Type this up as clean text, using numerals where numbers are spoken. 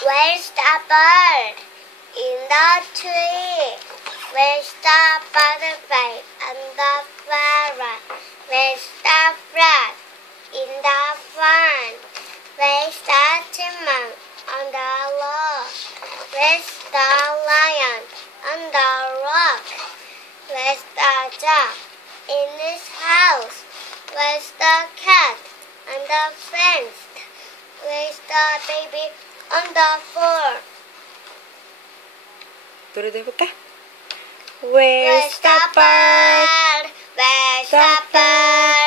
Where's the bird? In the tree. Where's the butterfly and the flower? Where's the frog? In the barn. Where's the chipmunk on the log? Where's the lion on the rock? Where's the dog in his house? Where's the cat on the fence? Where's the baby on the floor? 노래도 해볼까? Where's the bird? Where's the bird?